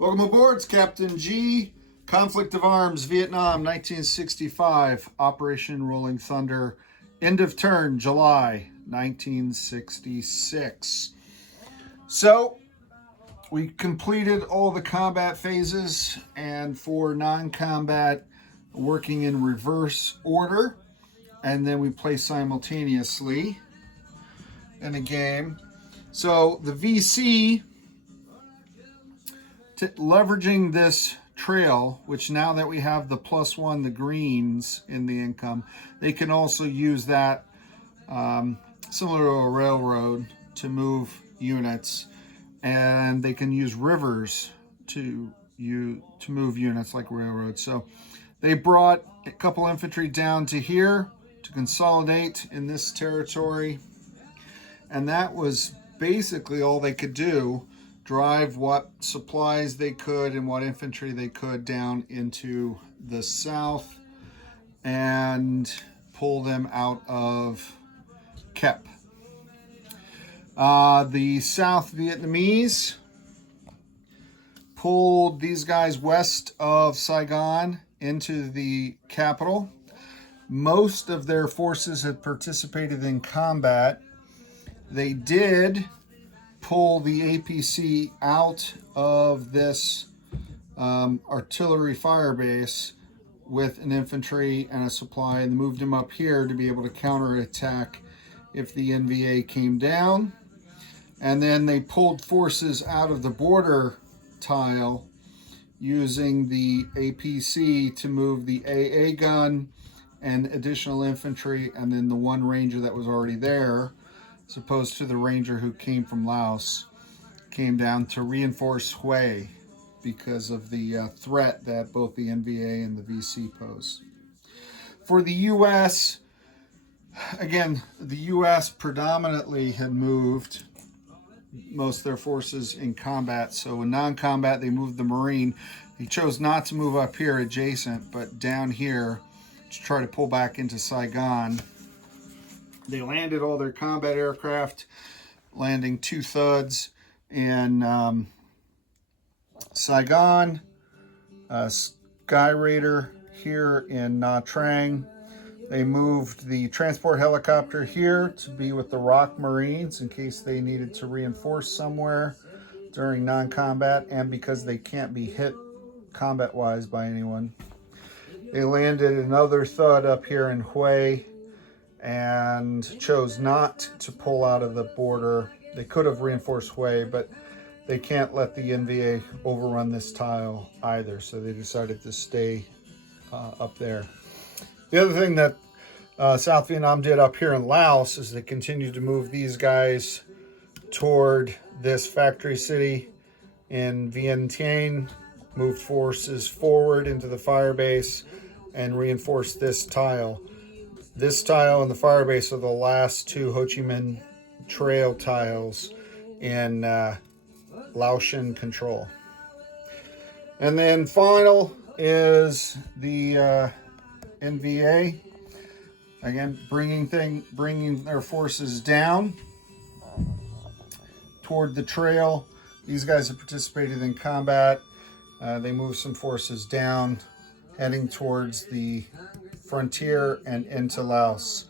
Welcome aboard, it's Captain G. Conflict of Arms, Vietnam, 1965. Operation Rolling Thunder. End of turn, July 1966. So, we completed all the combat phases, and for non-combat, working in reverse order. And then we play simultaneously in a game. So, the VC... leveraging this trail, which now that we have the +1, the greens in the income, they can also use that similar to a railroad to move units, and they can use rivers to move units like railroads. So they brought a couple infantry down to here to consolidate in this territory, and that was basically all they could do. Drive what supplies they could and what infantry they could down into the south and pull them out of Kep. The South Vietnamese pulled these guys west of Saigon into the capital. Most of their forces had participated in combat. They did pull the APC out of this artillery fire base with an infantry and a supply, and moved them up here to be able to counterattack if the NVA came down. And then they pulled forces out of the border tile using the APC to move the AA gun and additional infantry, and then the one ranger that was already there, as opposed to the ranger who came from Laos, came down to reinforce Hue because of the threat that both the NVA and the VC pose. For the U.S., again, the U.S. predominantly had moved most of their forces in combat. So in non-combat, they moved the Marine. They chose not to move up here adjacent, but down here to try to pull back into Saigon. They landed all their combat aircraft, landing 2 thuds in Saigon, Sky Raider here in Nha Trang. They moved the transport helicopter here to be with the ROC Marines in case they needed to reinforce somewhere during non-combat, and because they can't be hit combat-wise by anyone. They landed another thud up here in Hue and chose not to pull out of the border. They could have reinforced Hue, but they can't let the NVA overrun this tile either, so they decided to stay up there. The other thing that South Vietnam did up here in Laos is they continued to move these guys toward this factory city in Vientiane, moved forces forward into the firebase, and reinforced this tile. This tile and the firebase are the last 2 Ho Chi Minh Trail tiles in Laotian control. And then final is the NVA. Again, bringing their forces down toward the trail. These guys have participated in combat. They moved some forces down, heading towards the frontier and into Laos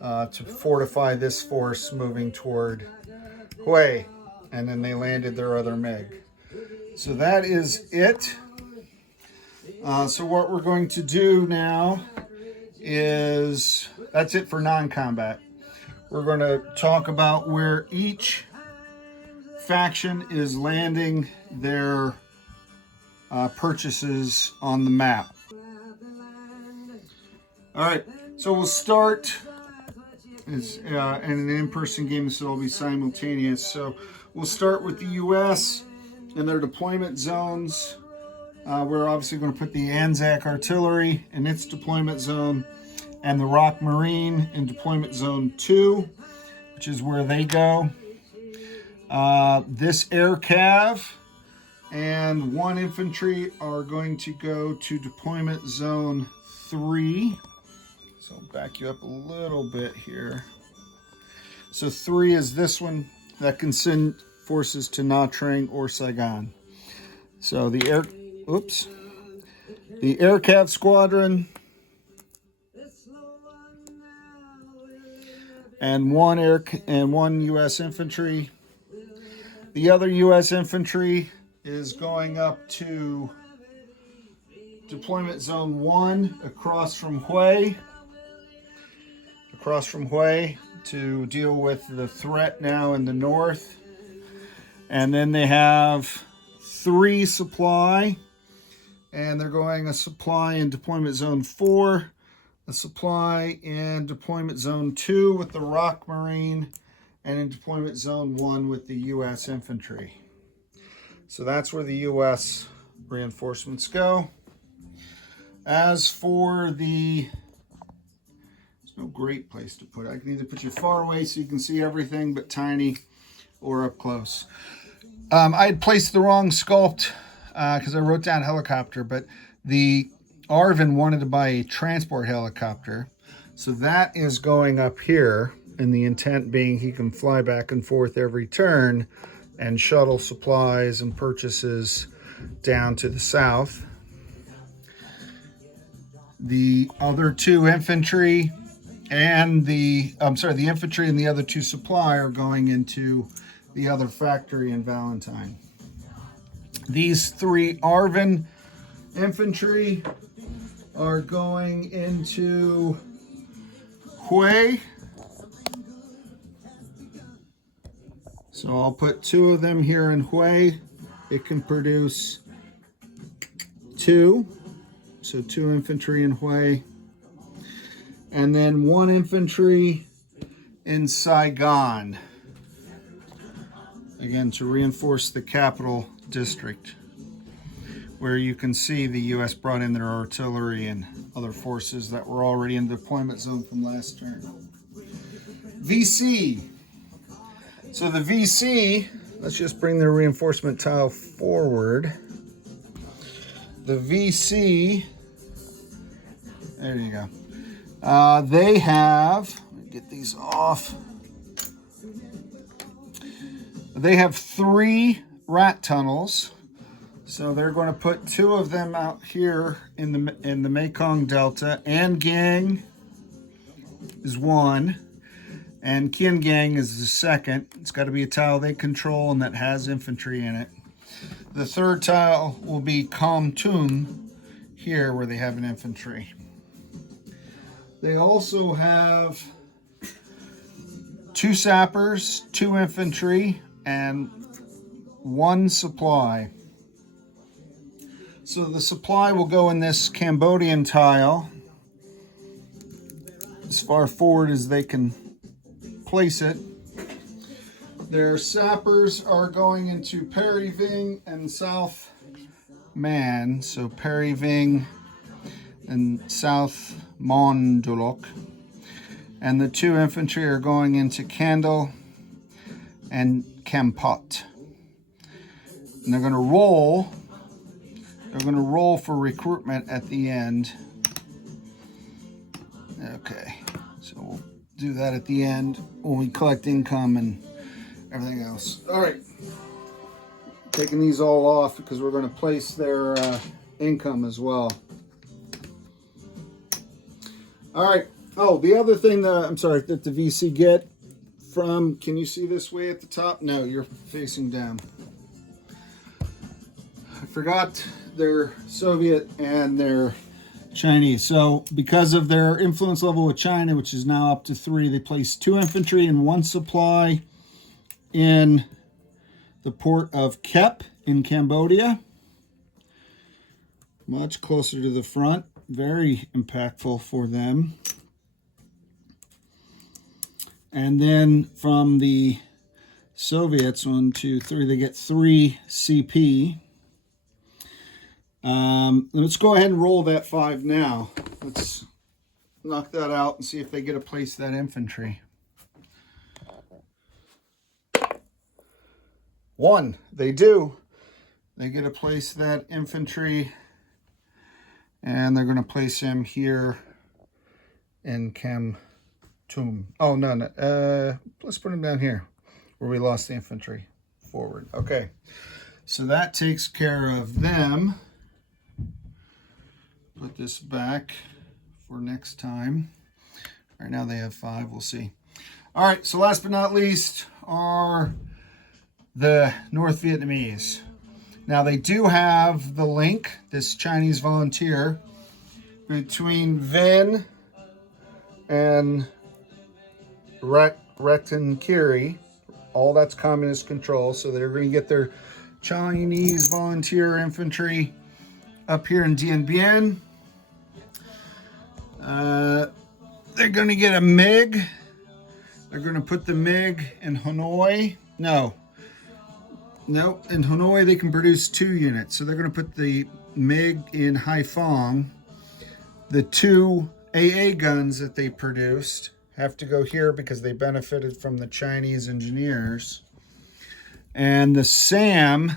to fortify this force moving toward Hue, and then they landed their other MiG. So that is it. So what we're going to do now is, that's it for non-combat. We're going to talk about where each faction is landing their purchases on the map. All right, so we'll start. It's in an in-person game, so it'll be simultaneous. So we'll start with the U.S. and their deployment zones. We're obviously going to put the Anzac Artillery in its deployment zone, and the ROC Marine in deployment zone 2, which is where they go. This air cav and 1 infantry are going to go to deployment zone 3. So I'll back you up a little bit here. So 3 is this one that can send forces to Nha Trang or Saigon. So the Air Cav Squadron and one U.S. infantry. The other U.S. infantry is going up to Deployment Zone 1 across from Hue to deal with the threat now in the north. And then they have 3 supply, and they're going a supply in Deployment Zone 4, a supply in Deployment Zone 2 with the Rock Marine, and in Deployment Zone 1 with the U.S. infantry. So that's where the U.S. reinforcements go. As for there's no great place to put it. I can either put you far away so you can see everything, but tiny, or up close. I had placed the wrong sculpt because I wrote down helicopter, but the Arvin wanted to buy a transport helicopter. So that is going up here, and the intent being he can fly back and forth every turn and shuttle supplies and purchases down to the south. The other 2 infantry and the infantry and the other 2 supply are going into the other factory in Valentine. These 3 Arvin infantry are going into Hue. So I'll put 2 of them here in Hue. It can produce 2. So 2 infantry in Hue. And then 1 infantry in Saigon. Again, to reinforce the capital district, where you can see the U.S. brought in their artillery and other forces that were already in the deployment zone from last turn. VC. So the VC, let's just bring the reinforcement tile forward. The VC, there you go. They have, let me get these off. They have 3 rat tunnels. So they're going to put 2 of them out here in the Mekong Delta. And Gang is 1, and Kien Gang is the 2nd. It's got to be a tile they control and that has infantry in it. The 3rd tile will be Kam Tum here, where they have an infantry. They also have 2 sappers, 2 infantry, and 1 supply. So the supply will go in this Cambodian tile as far forward as they can place it. Their sappers are going into Perry Ving and South Man. So Perry Ving and South Mondulok. And the 2 infantry are going into Candle and Kampot. And they're going to roll. They're going to roll for recruitment at the end. Okay, so we'll do that at the end when we collect income and everything else. All right, taking these all off because we're going to place their income as well. All right. Oh, the other thing that that the VC get from, can you see this way at the top? No, you're facing down. I forgot their Soviet and their Chinese. So because of their influence level with China, which is now up to 3, they placed 2 infantry and 1 supply in the port of Kep in Cambodia. Much closer to the front. Very impactful for them. And then from the Soviets, 1, 2, 3, they get 3 CP. Let's go ahead and roll that 5 now. Let's knock that out and see if they get a place that infantry. 1, they do. They get a place that infantry, and they're going to place him here in Kam Tum. Oh, no. Let's put him down here where we lost the infantry forward. Okay. So that takes care of them. Put this back for next time. Right now they have 5, we'll see. All right, so last but not least are the North Vietnamese. Now they do have the link, this Chinese volunteer, between Vinh and Retten Kiri. All that's communist control, so they're going to get their Chinese volunteer infantry up here in Dien Bien. They're going to get a MiG. They're going to put the MiG in Hanoi. No, in Hanoi they can produce 2 units. So they're going to put the MiG in Haiphong. The 2 AA guns that they produced have to go here because they benefited from the Chinese engineers. And the SAM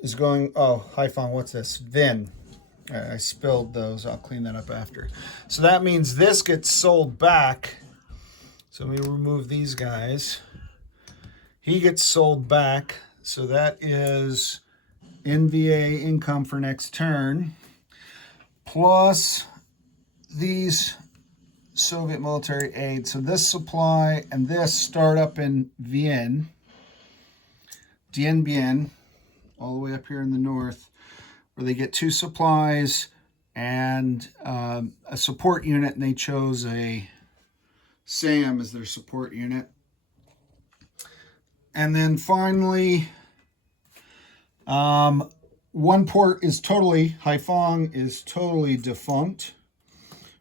is going, oh, Haiphong, what's this? Vinh. I spilled those. I'll clean that up after. So that means this gets sold back. So let me remove these guys. He gets sold back. So that is NVA income for next turn. Plus these Soviet military aid. So this supply and this start up in Dien Bien, all the way up here in the north, where they get 2 supplies and a support unit, and they chose a SAM as their support unit. And then finally, one port is totally, Haiphong is totally defunct,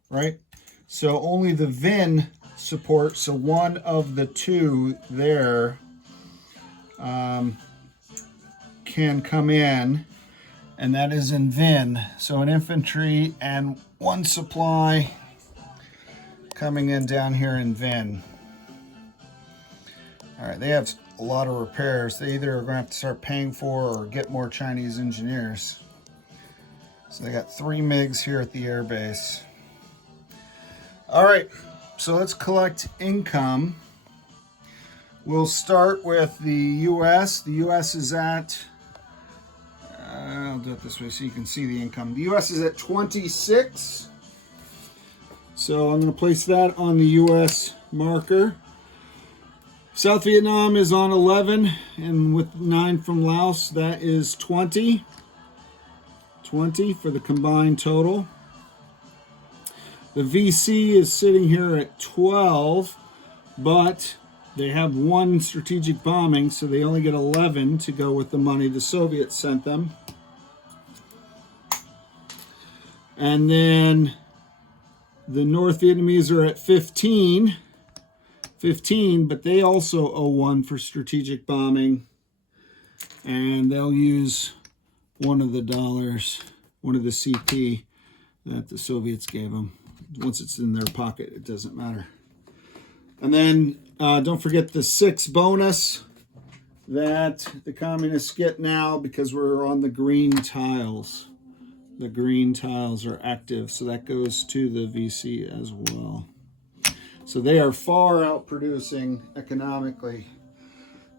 right? So only the Vinh support, so one of the 2 there can come in, and that is in Vinh. So an infantry and 1 supply coming in down here in Vinh. All right, they have a lot of repairs. They either are going to have to start paying for or get more Chinese engineers. So they got 3 MiGs here at the air base. All right, so let's collect income. We'll start with the U.S. The U.S. is at, I'll do it this way so you can see the income. The U.S. is at 26. So I'm going to place that on the U.S. marker. South Vietnam is on 11, and with 9 from Laos, that is 20. 20 for the combined total. The VC is sitting here at 12, but they have 1 strategic bombing, so they only get 11 to go with the money the Soviets sent them. And then the North Vietnamese are at 15, but they also owe 1 for strategic bombing, and they'll use one of the dollars, one of the CP that the Soviets gave them. Once it's in their pocket, it doesn't matter. And then don't forget the 6 bonus that the communists get now because we're on the green tiles. The green tiles are active, so that goes to the VC as well. So they are far outproducing economically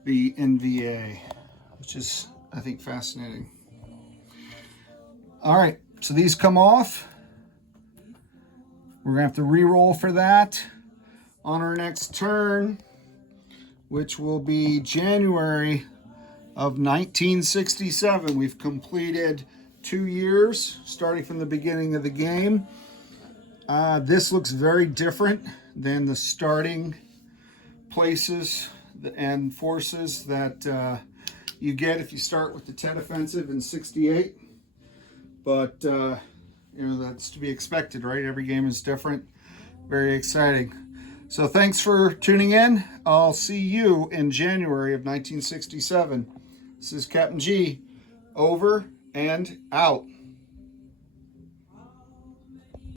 the NVA, which is, I think, fascinating. All right, so these come off. We're going to have to re-roll for that on our next turn, which will be January of 1967. We've completed 2 years, starting from the beginning of the game. This looks very different than the starting places and forces that you get if you start with the Tet Offensive in 68. But you know, that's to be expected, right? Every game is different. Very exciting. So thanks for tuning in. I'll see you in January of 1967. This is Captain G. Over and out.